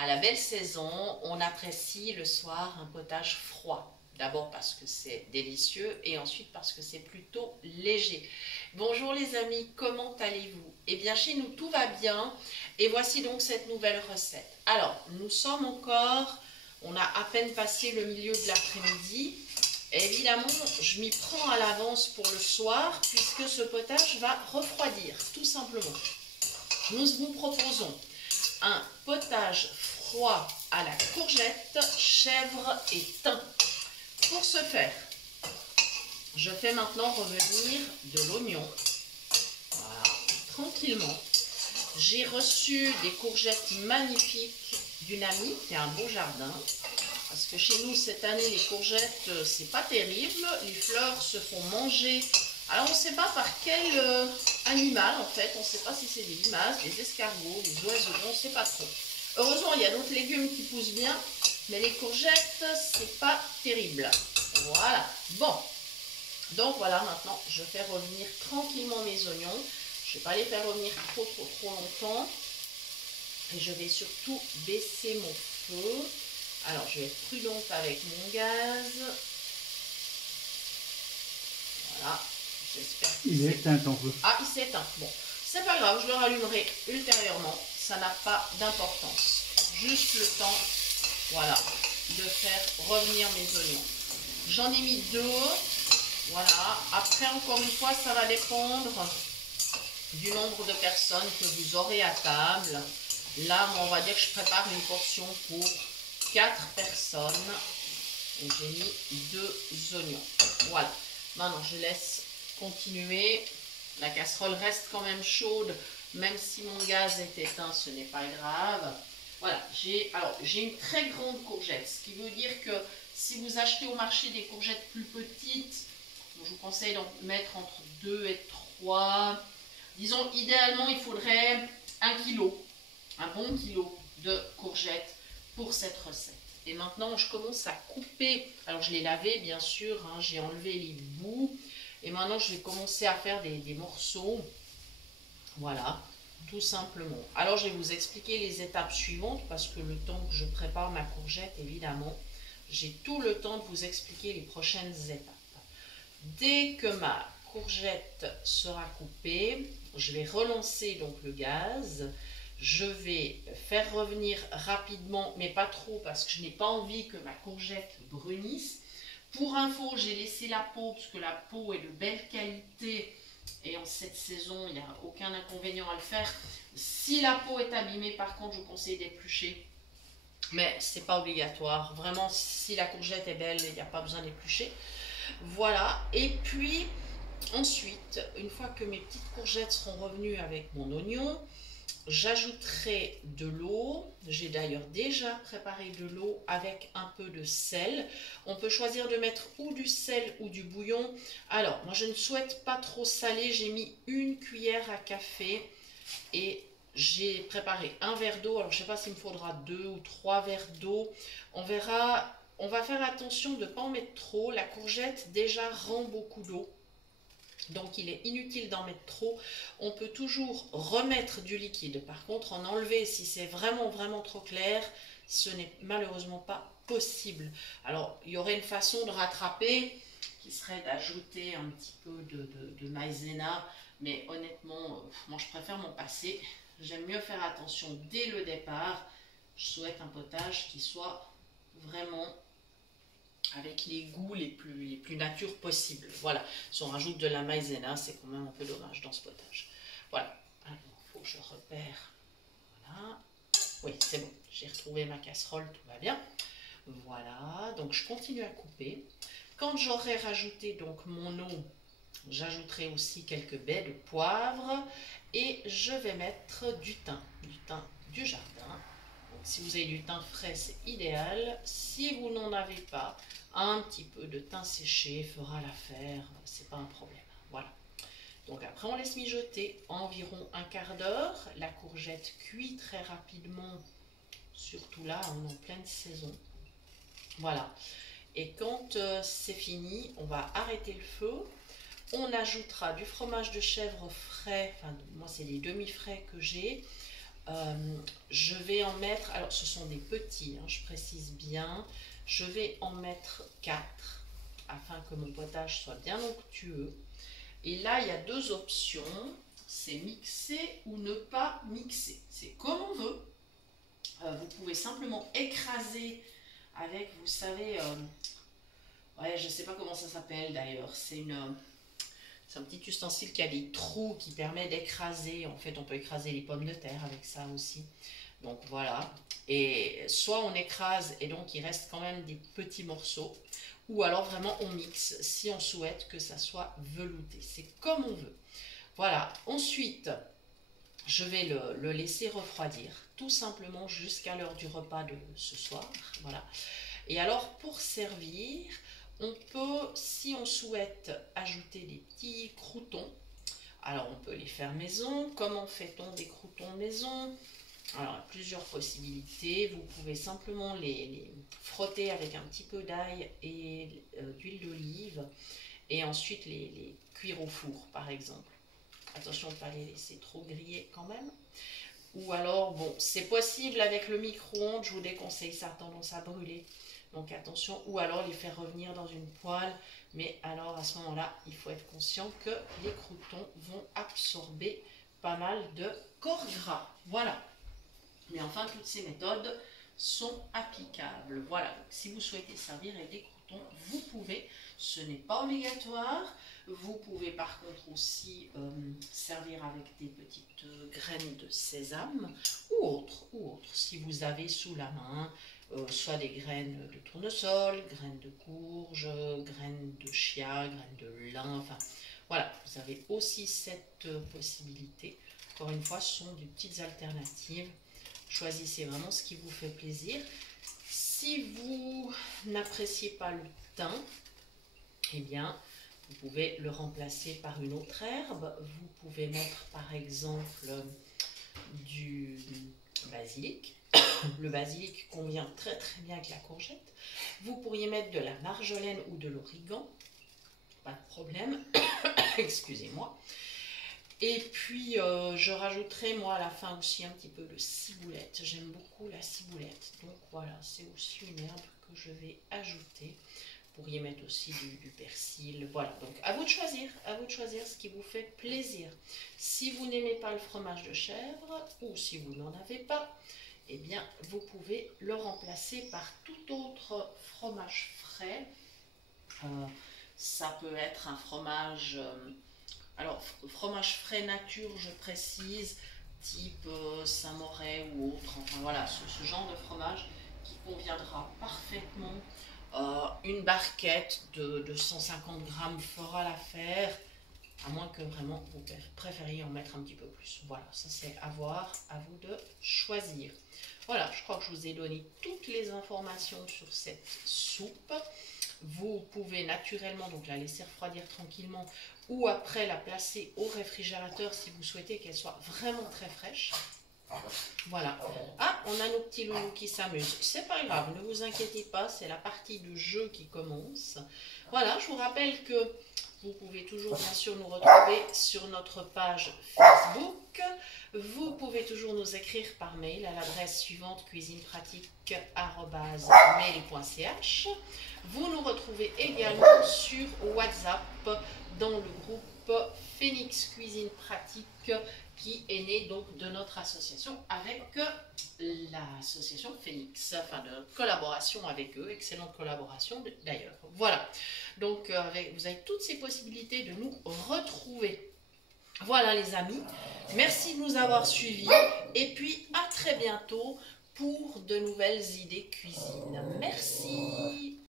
À la belle saison, on apprécie le soir un potage froid. D'abord parce que c'est délicieux et ensuite parce que c'est plutôt léger. Bonjour les amis, comment allez-vous? Eh bien chez nous tout va bien et voici donc cette nouvelle recette. Alors nous sommes encore, on a à peine passé le milieu de l'après-midi. Évidemment je m'y prends à l'avance pour le soir puisque ce potage va refroidir tout simplement. Nous vous proposons un potage froid à la courgette, chèvre et thym. Pour ce faire, je fais maintenant revenir de l'oignon, voilà, tranquillement. J'ai reçu des courgettes magnifiques d'une amie qui a un beau jardin. Parce que chez nous, cette année, les courgettes, c'est pas terrible. Les fleurs se font manger. Alors, on ne sait pas par quel animal, en fait. On ne sait pas si c'est des limaces, des escargots, des oiseaux. On ne sait pas trop. Heureusement, il y a d'autres légumes qui poussent bien. Mais les courgettes, c'est pas terrible. Voilà. Bon. Donc, voilà, maintenant, je fais revenir tranquillement mes oignons. Je ne vais pas les faire revenir trop longtemps. Et je vais surtout baisser mon feu. Alors, je vais être prudente avec mon gaz. Voilà. J'espère qu'il est éteint ton feu. Ah, il s'est éteint. Bon, c'est pas grave, je le rallumerai ultérieurement. Ça n'a pas d'importance. Juste le temps, voilà, de faire revenir mes oignons. J'en ai mis deux. Voilà. Après, encore une fois, ça va dépendre du nombre de personnes que vous aurez à table. Là, on va dire que je prépare une portion pour 4 personnes. Et j'ai mis 2 oignons. Voilà. Maintenant, je laisse continuer. La casserole reste quand même chaude. Même si mon gaz est éteint, ce n'est pas grave. Voilà. J'ai une très grande courgette. Ce qui veut dire que si vous achetez au marché des courgettes plus petites, je vous conseille d'en mettre entre 2 et 3. Disons, idéalement, il faudrait 1 kg. Un bon kilo de courgettes pour cette recette. Et maintenant, je commence à couper. Alors, je l'ai lavé, bien sûr. Hein, j'ai enlevé les bouts. Et maintenant, je vais commencer à faire des morceaux. Voilà, tout simplement. Alors, je vais vous expliquer les étapes suivantes parce que le temps que je prépare ma courgette, évidemment, j'ai tout le temps de vous expliquer les prochaines étapes. Dès que ma courgette sera coupée, je vais relancer donc le gaz. Je vais faire revenir rapidement, mais pas trop parce que je n'ai pas envie que ma courgette brunisse. Pour info, j'ai laissé la peau parce que la peau est de belle qualité et en cette saison, il n'y a aucun inconvénient à le faire. Si la peau est abîmée, par contre, je vous conseille d'éplucher. Mais ce n'est pas obligatoire. Vraiment, si la courgette est belle, il n'y a pas besoin d'éplucher. Voilà. Et puis, ensuite, une fois que mes petites courgettes seront revenues avec mon oignon, j'ajouterai de l'eau. J'ai d'ailleurs déjà préparé de l'eau avec un peu de sel. On peut choisir de mettre ou du sel ou du bouillon. Alors, moi je ne souhaite pas trop saler. J'ai mis 1 cuillère à café et j'ai préparé un verre d'eau. Alors, je ne sais pas s'il me faudra 2 ou 3 verres d'eau. On verra. On va faire attention de ne pas en mettre trop. La courgette déjà rend beaucoup d'eau. Donc, il est inutile d'en mettre trop. On peut toujours remettre du liquide. Par contre, en enlever si c'est vraiment trop clair, ce n'est malheureusement pas possible. Alors, il y aurait une façon de rattraper qui serait d'ajouter un petit peu de maïzena. Mais honnêtement, moi, je préfère m'en passer. J'aime mieux faire attention dès le départ. Je souhaite un potage qui soit vraiment avec les goûts les plus natures possibles. Voilà, si on rajoute de la maïzena, c'est quand même un peu dommage dans ce potage. Voilà, alors il faut que je repère. Voilà, oui, c'est bon, j'ai retrouvé ma casserole, tout va bien. Voilà, donc je continue à couper. Quand j'aurai rajouté donc mon eau, j'ajouterai aussi quelques baies de poivre et je vais mettre du thym du jardin. Donc, si vous avez du thym frais, c'est idéal. Si vous n'en avez pas, un petit peu de thym séché fera l'affaire, c'est pas un problème. Voilà. Donc après, on laisse mijoter environ un quart d'heure. La courgette cuit très rapidement, surtout là, on est en pleine saison. Voilà. Et quand c'est fini, on va arrêter le feu. On ajoutera du fromage de chèvre frais, enfin moi c'est les demi-frais que j'ai, je vais en mettre, alors ce sont des petits, hein, je précise bien, je vais en mettre 4 afin que mon potage soit bien onctueux. Et là, il y a deux options, c'est mixer ou ne pas mixer. C'est comme on veut. Vous pouvez simplement écraser avec, vous savez, ouais, je ne sais pas comment ça s'appelle d'ailleurs, c'est un petit ustensile qui a des trous qui permet d'écraser. En fait, on peut écraser les pommes de terre avec ça aussi. Donc voilà. Et soit on écrase et donc il reste quand même des petits morceaux. Ou alors vraiment on mixe si on souhaite que ça soit velouté. C'est comme on veut. Voilà. Ensuite, je vais le laisser refroidir. Tout simplement jusqu'à l'heure du repas de ce soir. Voilà. Et alors pour servir, on peut, si on souhaite, ajouter des petits croûtons. Alors on peut les faire maison. Comment fait-on des croûtons maison? Alors, il y a plusieurs possibilités. Vous pouvez simplement les frotter avec un petit peu d'ail et d'huile d'olive et ensuite les cuire au four, par exemple. Attention de ne pas les laisser trop griller quand même. Ou alors, bon, c'est possible avec le micro-ondes, je vous déconseille, ça a tendance à brûler. Donc attention, ou alors les faire revenir dans une poêle. Mais alors à ce moment-là, il faut être conscient que les croûtons vont absorber pas mal de corps gras. Voilà. Mais enfin, toutes ces méthodes sont applicables. Voilà, donc, si vous souhaitez servir avec des croûtons, vous pouvez. Ce n'est pas obligatoire. Vous pouvez par contre aussi servir avec des petites graines de sésame ou autres. Si vous avez sous la main, soit des graines de tournesol, graines de courge, graines de chia, graines de lin. Enfin, voilà, vous avez aussi cette possibilité. Encore une fois, ce sont des petites alternatives. Choisissez vraiment ce qui vous fait plaisir. Si vous n'appréciez pas le thym, eh bien, vous pouvez le remplacer par une autre herbe. Vous pouvez mettre par exemple du basilic. Le basilic convient très très bien avec la courgette. Vous pourriez mettre de la marjolaine ou de l'origan. Pas de problème. Excusez-moi. Et puis, je rajouterai, moi, à la fin aussi un petit peu de ciboulette. J'aime beaucoup la ciboulette. Donc, voilà, c'est aussi une herbe que je vais ajouter. Vous pourriez mettre aussi du persil. Voilà, donc à vous de choisir ce qui vous fait plaisir. Si vous n'aimez pas le fromage de chèvre, ou si vous n'en avez pas, eh bien, vous pouvez le remplacer par tout autre fromage frais. Ça peut être un fromage... alors, fromage frais nature, je précise, type Saint-Moré ou autre. Enfin voilà, ce genre de fromage qui conviendra parfaitement. Une barquette de 150 grammes fera l'affaire, à moins que vraiment vous préfériez en mettre un petit peu plus. Voilà, ça c'est à voir, à vous de choisir. Voilà, je crois que je vous ai donné toutes les informations sur cette soupe. Vous pouvez naturellement donc la laisser refroidir tranquillement ou après la placer au réfrigérateur si vous souhaitez qu'elle soit vraiment très fraîche. Voilà. Ah, on a nos petits loulous qui s'amusent. C'est pas grave, ne vous inquiétez pas, c'est la partie de jeu qui commence. Voilà, je vous rappelle que vous pouvez toujours bien sûr nous retrouver sur notre page Facebook. Vous pouvez toujours nous écrire par mail à l'adresse suivante cuisinepratique@mail.ch. Vous nous retrouvez également sur WhatsApp dans le groupe Phoenix Cuisine Pratique qui est né donc de notre association avec l'association Phoenix, enfin de collaboration avec eux, excellente collaboration d'ailleurs. Voilà, donc vous avez toutes ces possibilités de nous retrouver. Voilà les amis, merci de nous avoir suivis et puis à très bientôt pour de nouvelles idées cuisine. Merci.